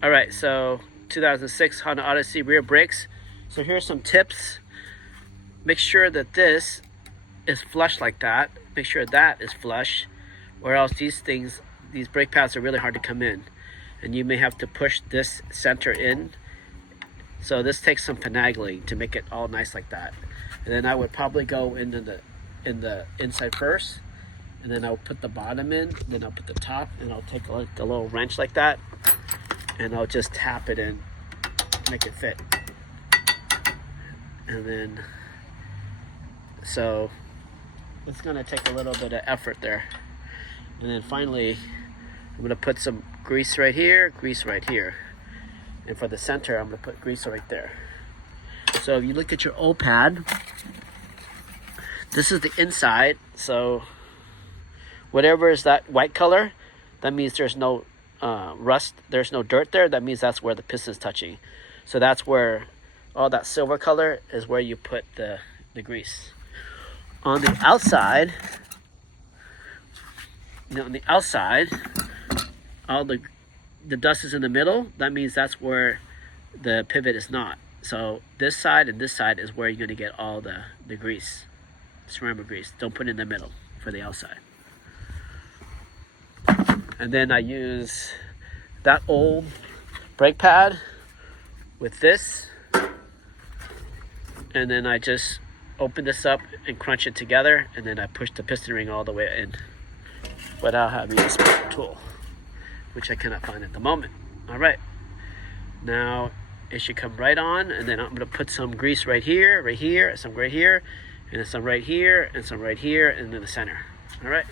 All right, so 2006 Honda Odyssey rear brakes. So here's some tips. Make sure that this is flush like that. Make sure that is flush, or else these brake pads are really hard to come in. And you may have to push this center in. So this takes some finagling to make it all nice like that. And then I would probably go into the inside first, and then I'll put the bottom in, then I'll put the top, and I'll take a little wrench like that, and I'll just tap it in, make it fit. And then, so it's gonna take a little bit of effort there. And then finally, I'm gonna put some grease right here, grease right here. And for the center, I'm gonna put grease right there. So if you look at your old pad, this is the inside. So whatever is that white color, that means there's no rust, there's no dirt there. That means that's where the piston's touching. So that's where all that silver color is where you put the grease. On the outside, all the dust is in the middle. That means that's where the pivot is not. So this side and this side is where you're going to get all the grease, ceramic grease. Don't put it in the middle for the outside. And then I use that old brake pad with this, and then I just open this up and crunch it together, and then I push the piston ring all the way in without having a special tool, which I cannot find at the moment. All right, now it should come right on, and then I'm going to put some grease right here, some right here, and some right here, and some right here, and in the center. All right.